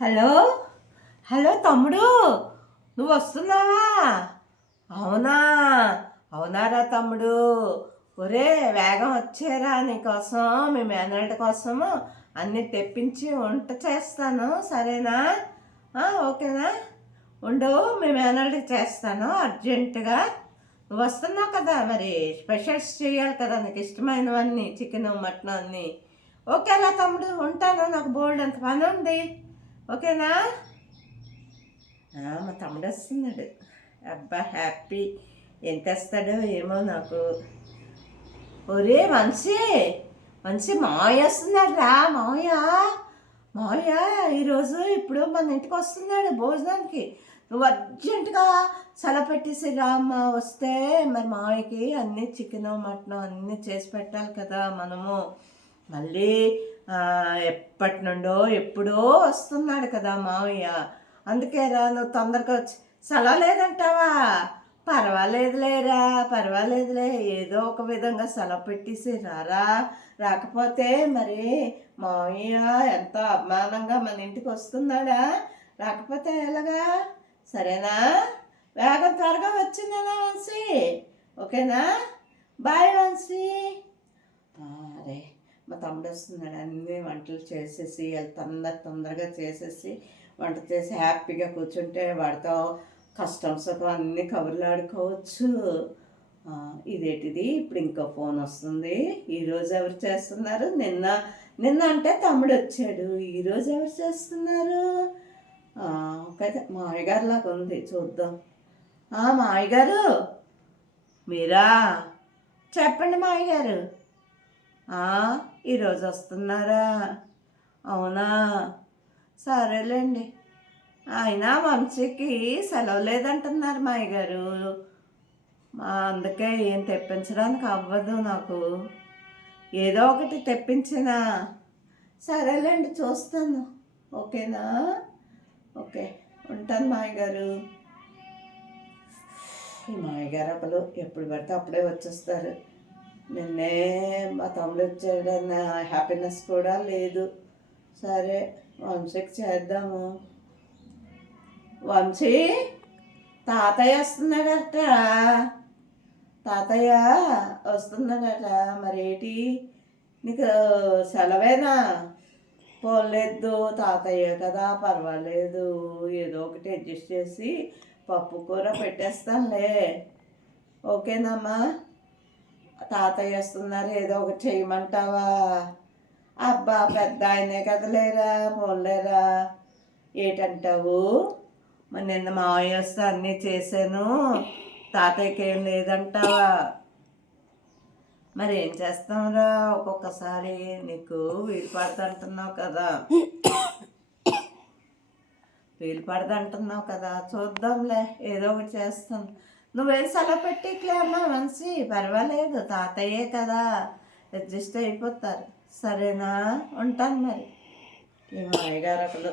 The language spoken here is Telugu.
హలో హలో తమ్ముడు, నువ్వు వస్తున్నావా? అవునా? అవునారా తమ్ముడు? ఒరే వేగం వచ్చారా, నీకోసం మీ మేనల్డ్ కోసము అన్నీ తెప్పించి వంట చేస్తాను, సరేనా? ఓకేనా? ఉండు, మీ మేనల్డ్కి చేస్తాను అర్జెంటుగా. నువ్వు వస్తున్నావు కదా, మరి స్పెషల్స్ చేయాలి కదా, నీకు ఇష్టమైనవన్నీ, చికెన్ మటన్ అన్నీ. ఓకేనా తమ్ముడు, ఉంటాను, నాకు బోల్డ్ అంత పని ఉంది. ఓకేనా? మా తమ్ముడు వస్తున్నాడు. అబ్బా హ్యాపీ. ఏం తెస్తాడో ఏమో నాకు. ఒరే మనిషి మనిషి, మావయ్య వస్తున్నాడు రా. మావయ్య మావయ్య ఈరోజు ఇప్పుడు మన ఇంటికి వస్తున్నాడు భోజనానికి. నువ్వు అర్జెంటుగా సెలవు పెట్టేసి రా అమ్మ. వస్తే మరి మావయ్యకి అన్నీ చికెను మటన్ అన్నీ చేసి పెట్టాలి కదా మనము. మళ్ళీ ఎప్పటి నుండో ఎప్పుడో వస్తున్నాడు కదా మావయ్య. అందుకే రా, నువ్వు తొందరగా వచ్చి. సెలవు లేదంటావా? పర్వాలేదులేరా, పర్వాలేదులే, ఏదో ఒక విధంగా సెలవు పెట్టేసి రారా. రాకపోతే మరి మావయ్య ఎంతో అభిమానంగా మన ఇంటికి వస్తున్నాడా, రాకపోతే ఎలాగా? సరేనా? వేగం త్వరగా వచ్చిందనా వంశీ? ఓకేనా? బాయ్ వంశీ. అరే మా తమ్ముడు వస్తున్నాడు, అన్నీ వంటలు చేసేసి తొందరగా చేసేసి వంట చేసి హ్యాపీగా కూర్చుంటే వాడితో కష్టం సుఖం అన్నీ కబుర్లు ఆడుకోవచ్చు. ఇదేంటిది, ఇప్పుడు ఇంకో ఫోన్ వస్తుంది. ఈరోజు ఎవరు చేస్తున్నారు? నిన్న నిన్న అంటే తమ్ముడు వచ్చాడు. ఈరోజు ఎవరు చేస్తున్నారు? ఒకైతే మావయ్య గారు లాగా ఉంది, చూద్దాం. మావయ్య గారు, మీరా? చెప్పండి మావయ్య గారు. ఈరోజు వస్తున్నారా? అవునా? సరేలేండి. అయినా వంశీకి సెలవు లేదంటున్నారు మావయ్య గారు. అందుకే ఏం తెప్పించడానికి అవ్వదు నాకు. ఏదో ఒకటి తెప్పించినా. సరేలేండి, చూస్తాను. ఓకేనా? ఓకే, ఉంటాను మావయ్య గారు. ఈ మావయ్య గారు అసలు ఎప్పుడు పడితే అప్పుడే వచ్చేస్తారు. నిన్నే మా తమ్ముడు వచ్చాడన్న హ్యాపీనెస్ కూడా లేదు. సరే, వంశీకి చేద్దాము. వంశీ, తాతయ్య వస్తున్నాడట. తాతయ్య వస్తున్నాడట. మరేటి నీకు సెలవేనా? పోలేదు, తాతయ్య కదా, పర్వాలేదు, ఏదో ఒకటి అడ్జస్ట్ చేసి పప్పు కూర పెట్టేస్తానులే. ఓకేనమ్మా? తాతయ్య వస్తున్నారు, ఏదో ఒకటి చేయమంటావా? అబ్బా పెద్ద ఆయనే కదలేరా, పోలేరా, ఏటంటావు? మరి నిన్న మావయ్య వస్తే అన్నీ చేశాను, తాతయ్యకి ఏం లేదంటావా? మరి ఏం చేస్తాంరా, ఒక్కొక్కసారి నీకు వీలు పడదంటున్నావు కదా, వీలు పడదంటున్నావు కదా, చూద్దాంలే, ఏదో ఒకటి చేస్తాను. నువ్వేం సెలవు పెట్టిట్లే అమ్మా వంశీ, పర్వాలేదు, తాతయ్యే కదా, అడ్జస్ట్ అయిపోతారు. సరేనా? ఉంటాను మరి. ఈ మావయ్య గారు ఒకరు